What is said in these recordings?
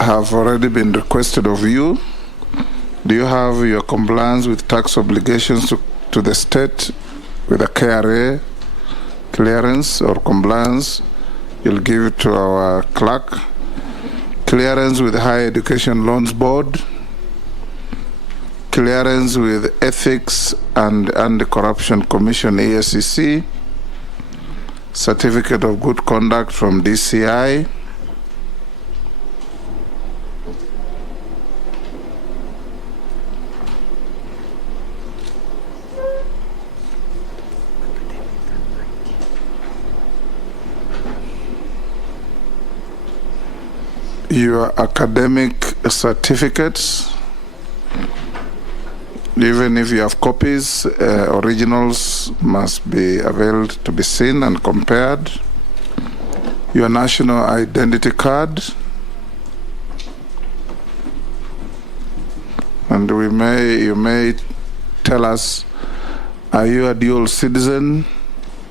have already been requested of you. Do you have your compliance with tax obligations to the state with a KRA clearance or compliance? You'll give it to our clerk. Clearance with the Higher Education Loans Board. Clearance with Ethics and Anti-Corruption Commission, EACC. Certificate of Good Conduct from DCI. Your academic certificates, even if you have copies, originals must be availed to be seen and compared. Your national identity card, and you may tell us, are you a dual citizen,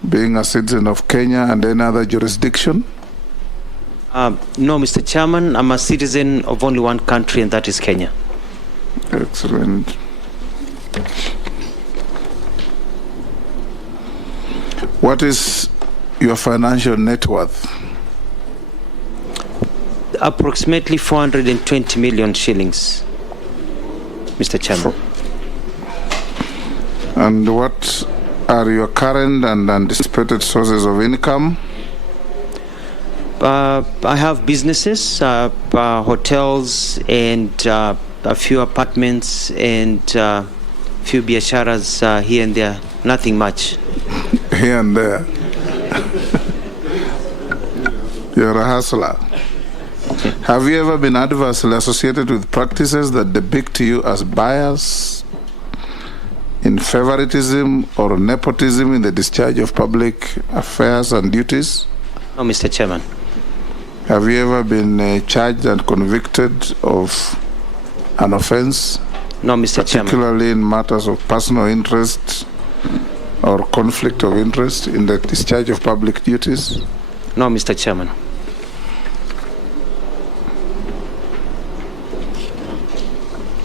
being a citizen of Kenya and any other jurisdiction? No, Mr. Chairman, I'm a citizen of only one country, and that is Kenya. Excellent. What is your financial net worth? Approximately 420 million shillings, Mr. Chairman. And what are your current and anticipated sources of income? I have businesses, hotels, and a few apartments, and a few biasharas here and there. Nothing much. Here and there. You're a hustler. Have you ever been adversely associated with practices that depict you as bias, in favoritism, or nepotism in the discharge of public affairs and duties? No, Mr. Chairman. Have you ever been charged and convicted of an offense? No, Mr. Chairman. Particularly in matters of personal interest or conflict of interest in the discharge of public duties? No, Mr. Chairman.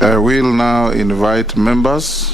I will now invite members